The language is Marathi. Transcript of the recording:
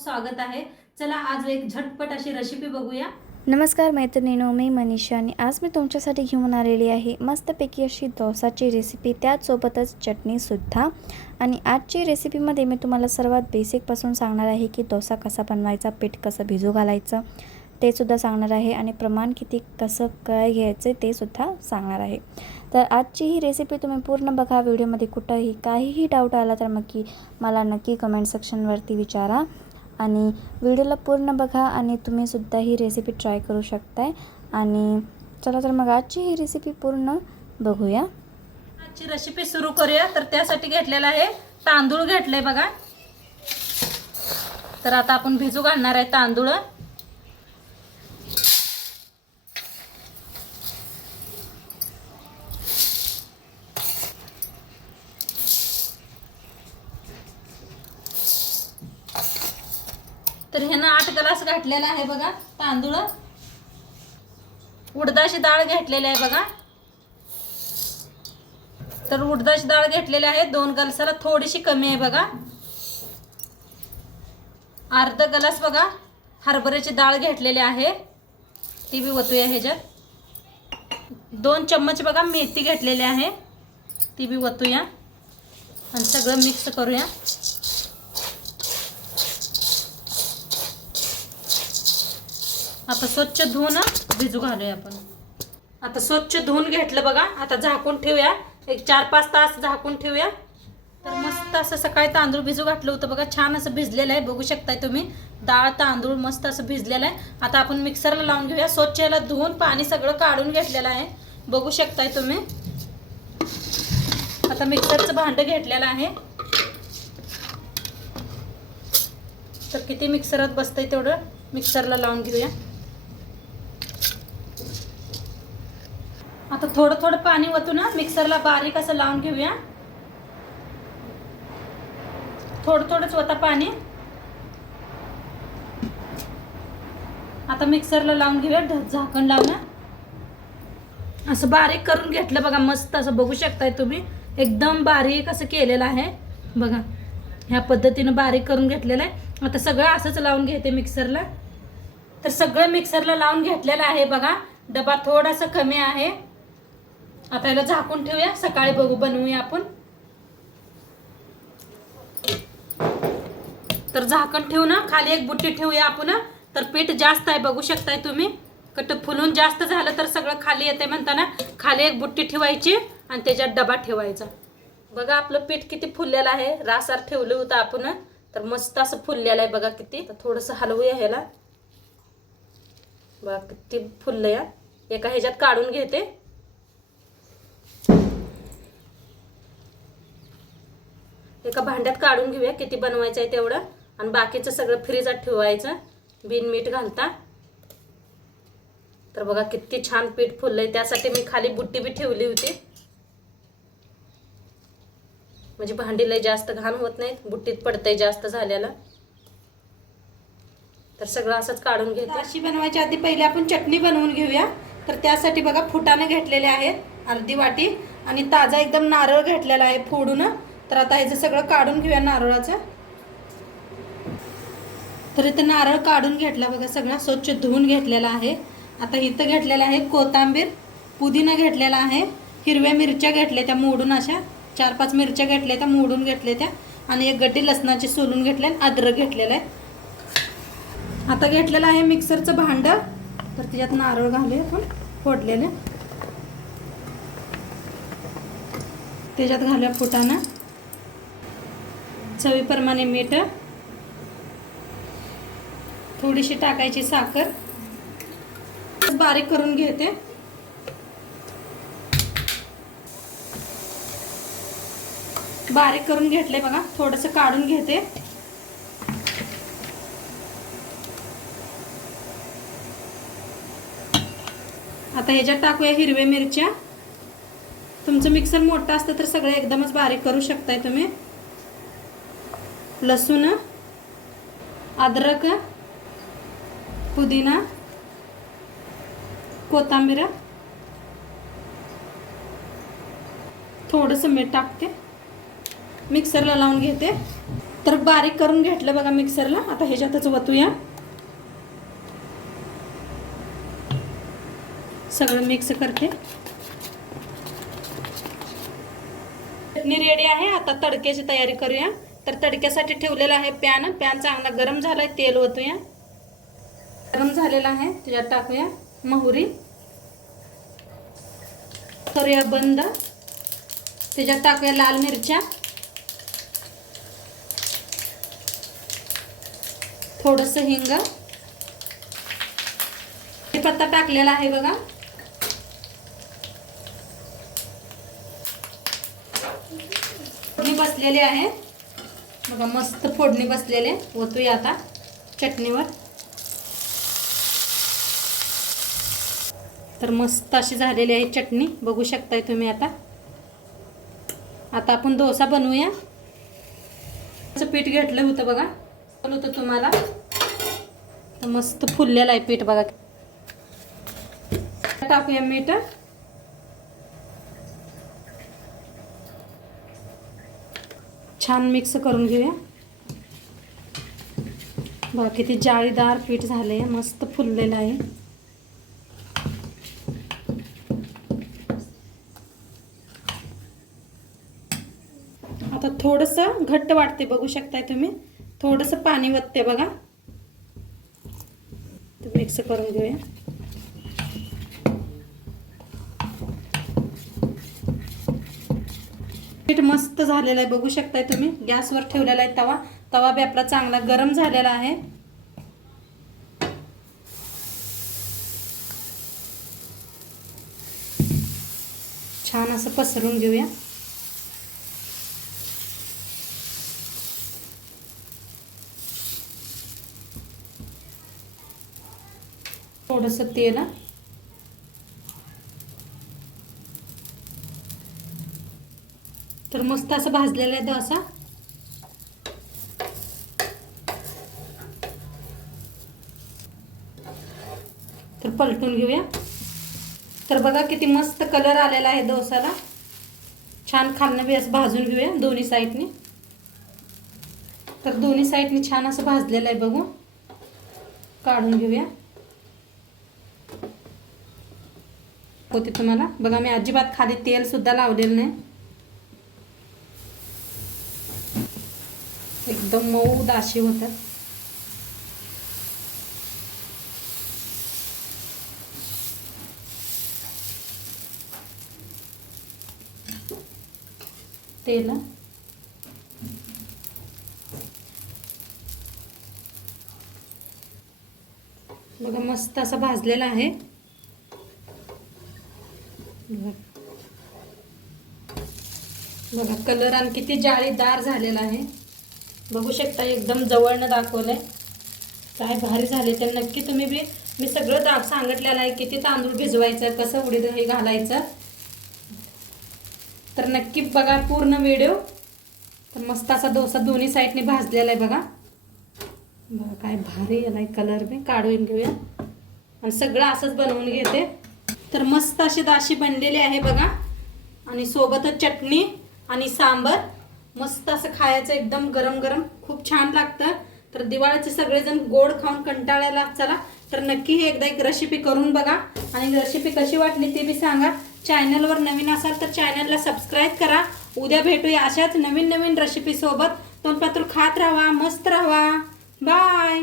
स्वागत आहे. चला आज एक झटपट अशी रेसिपी बघूया. नमस्कार मैत्रिणीनो मी मनीषा आणि आज मी तुमच्यासाठी घेऊन आलेली आहे मस्तपैकी अशी डोसाची रेसिपी त्याचसोबतच चटणीसुद्धा आणि आजची रेसिपीमध्ये मी तुम्हाला सर्वात बेसिकपासून सांगणार आहे की डोसा कसा बनवायचा पीठ कसं भिजू घालायचं ते सुद्धा सांगणार आहे. आणि प्रमाण किती कसं काय घ्यायचं ते सुद्धा सांगणार आहे. तर आजची ही रेसिपी तुम्ही पूर्ण बघा. व्हिडिओमध्ये कुठंही काहीही डाऊट आला तर मग की मला नक्की कमेंट सेक्शनवरती विचारा. आणि व्हिडिओला पूर्ण बघा आणि तुम्हीसुद्धा ही रेसिपी ट्राय करू शकताय. आणि चला तर मग आजची ही रेसिपी पूर्ण बघूया. आजची रेसिपी सुरू करूया. तर त्यासाठी घेतलेला आहे तांदूळ घेतले बघा. तर आता आपण भिजू घालणार आहे तांदूळ. तर ह्यानं आठ ग्लास घातलेला आहे बघा तांदूळ. उडदाची डाळ घेतलेली आहे बघा. तर उडदाची डाळ घेतलेली आहे दोन गलसाला थोडीशी कमी आहे बघा. अर्ध गलास बघा हरभऱ्याची डाळ घेतलेली आहे. ती बी वतूया ह्याच्यात. दोन चम्मच बघा मेथी घेतलेली आहे. ती बी वतूया आणि सगळं मिक्स करूया. आता स्वच्छ धुवून भिजू घालूया आपण. आता स्वच्छ धुवून घेतलं बघा आता झाकून ठेवूया. एक चार पाच तास झाकून ठेवूया. तर मस्त असं सकाळी तांदूळ भिजू घातलं होतं बघा छान असं भिजलेलं आहे बघू शकताय तुम्ही. डाळ तांदूळ मस्त असं भिजलेलं आहे. आता आपण मिक्सरला लावून घेऊया. स्वच्छ याला धुवून पाणी सगळं काढून घेतलेलं आहे. बघू शकताय तुम्ही. आता मिक्सरचं भांडं घेतलेलं आहे. तर किती मिक्सरात बसतंय तेवढं मिक्सरला लावून घेऊया. आता थोडं थोडं पाणी ओतू ना मिक्सरला बारीक असं लावून घेऊया. थोडं थोडंच होता पाणी. आता मिक्सरला लावून घेऊया ढ- झाकण लावून. असं बारीक करून घेतलं बघा मस्त असं बघू शकताय तुम्ही. एकदम बारीक असं केलेलं आहे. बघा ह्या पद्धतीनं बारीक करून घेतलेलं आहे. आता सगळं असंच लावून घेते मिक्सरला. तर सगळं मिक्सरला लावून घेतलेलं आहे बघा. डबा थोडासा कमी आहे. आता याला झाकून ठेवूया. सकाळी बघू बनवूया आपण. तर झाकण ठेवू ना. खाली एक बुट्टी ठेवूया आपण तर पीठ जास्त आहे बघू शकताय तुम्ही. कट फुलून जास्त झालं तर सगळं खाली येते म्हणताना. खाली एक बुट्टी ठेवायची आणि त्याच्यात डबा ठेवायचा. बघा आपलं पीठ किती फुललेलं आहे. रासार ठेवलं होतं आपण तर मस्त असं फुललेलं आहे बघा किती. तर थोडंसं हलवूया ह्याला. बघा किती फुललं या एका ह्याच्यात काढून घेते. एका भांड्यात काढून घेऊया किती बनवायचं आहे तेवढं. आणि बाकीचं सगळं फ्रीजात ठेवायचं. बिन मीठ घालता. तर बघा किती छान पीठ फुललंय. त्यासाठी मी खाली बुट्टी बी ठेवली होती. म्हणजे भांडी लय जास्त घाण होत नाहीत. बुट्टीत पडतंय जास्त झाल्याला. तर सगळं असंच काढून घेते. अशी बनवायच्या आधी पहिले आपण चटणी बनवून घेऊया. तर त्यासाठी बघा फुटाने घेतलेले आहेत. अर्धी वाटी. आणि ताजा एकदम नारळ घेतलेला आहे फोडून. तर आता ह्याचं सगळं काढून घेऊया नारळाचं. तर इथं नारळ काढून घेतला बघा सगळा स्वच्छ धुवून घेतलेला आहे. आता इथं घेतलेला आहे कोथिंबीर पुदिना घेतलेला आहे हिरव्या मिरच्या घेतल्या त्या मोडून अशा चार पाच मिरच्या घेतल्या त्या मोडून घेतल्या त्या आणि एक गड्डी लसणाची सोलून घेतले आणि अद्रक घेतलेलं आहे. आता घेतलेलं आहे मिक्सरचं भांडं. तर त्याच्यात नारळ घालूया आपण फोडलेले. त्याच्यात घालूया फुटाणा. चवीप्रमाणे मीठ. थोडीशी टाकायची साखर. बारीक करून घेते. बारीक करून घेतले बघा थोडंसं काढून घेते. आता ह्याच्यात टाकूया हिरव्या मिरच्या. तुमचं मिक्सर मोठं असतं तर सगळं एकदमच बारीक करू शकताय तुम्ही. लसूण अद्रक पुदिना कोथिंबीर. थोडंसं मीठ टाकते. मिक्सरला लावून घेते. तर बारीक करून घेतलं बघा मिक्सरला. आता ह्याच्यातच वतूया. सगळं मिक्स करते. चटणी रेडी आहे. आता तडक्याची तयारी करूया. तर तडक्यासाठी ठेवलेला आहे पॅन. पॅन चांगला गरम झालाय तेल ओतूया. गरम झालेला आहे त्याच्यात टाकूया मोहरी. करूया बंद. त्याच्यात टाकूया लाल मिरच्या. थोडस हिंग. पत्ता टाकलेला आहे बघा. बसलेली आहे. बघा मस्त फोडणी बसलेले. ओतूया आता चटणीवर. तर मस्त अशी झालेली आहे चटणी. बघू शकताय तुम्ही आता. आता आपण डोसा बनवूया. असं पीठ घेतलं होतं बघा. पण होतं तुम्हाला. तर मस्त फुललेलं आहे पीठ बघा. टाकूया मीठ. छान मिक्स करून घेऊया. बघा किती जाळीदार पीठ झाले मस्त फुललेलं आहे. आता थोडंसं घट्ट वाटते बघू शकताय तुम्ही. थोडंसं पाणी वतते बघा. मिक्स करून घेऊया. पीठ मस्त झालेलं आहे. बघू शकताय तुम्ही. गॅसवर ठेवलेला आहे तवा. तवा बी आपला चांगला गरम झालेला आहे. छान असं पसरून घेऊया. थोडंसं तेल. तर मस्त असं भाजलेला आहे डोसा तर पलटून घेऊया. तर बघा किती मस्त कलर आलेला आहे डोसाला. छान खालनं बी असं भाजून घेऊया दोन्ही साईडनी तर दोन्ही साईडनी छान असं भाजलेलं आहे बघू. काढून घेऊया. होते तुम्हाला? बघा मी अजिबात खाली तेलसुद्धा लावलेलं नाही. एकदम मऊ दाशी होतात. तेल बघा मस्त असं भाजलेला आहे. बघा कलर आणि किती जाळीदार झालेला आहे. बघू शकता एकदम जवळनं दाखवलं आहे काय भारी झाले तर नक्की तुम्ही बी मी सगळं दा सांगितलेलं आहे किती तांदूळ भिजवायचं कसं उडीद हे घालायचं. तर नक्की बघा पूर्ण व्हिडिओ. तर मस्त असा डोसा दोन्ही साईडने भाजलेला आहे बघा. बघा काय भारी आलाय कलर मी काढून घेऊया. आणि सगळं असंच बनवून घेते. तर मस्त अशी दाशी बनलेली आहे बघा. आणि सोबतच चटणी आणि सांबर. मस्त असं खायचं एकदम गरम गरम. खूप छान लागतं. तर दिवाळीचे सगळेजण गोड खाऊन कंटाळायला चला. तर नक्की हे एकदा एक रेसिपी करून बघा. आणि रेसिपी कशी वाटली ते बी सांगा. चॅनलवर नवीन असाल तर चॅनलला सबस्क्राईब करा. उद्या भेटूया अशाच नवीन नवीन रेसिपीसोबत तोंडपात्र खात राहा मस्त राहा. बाय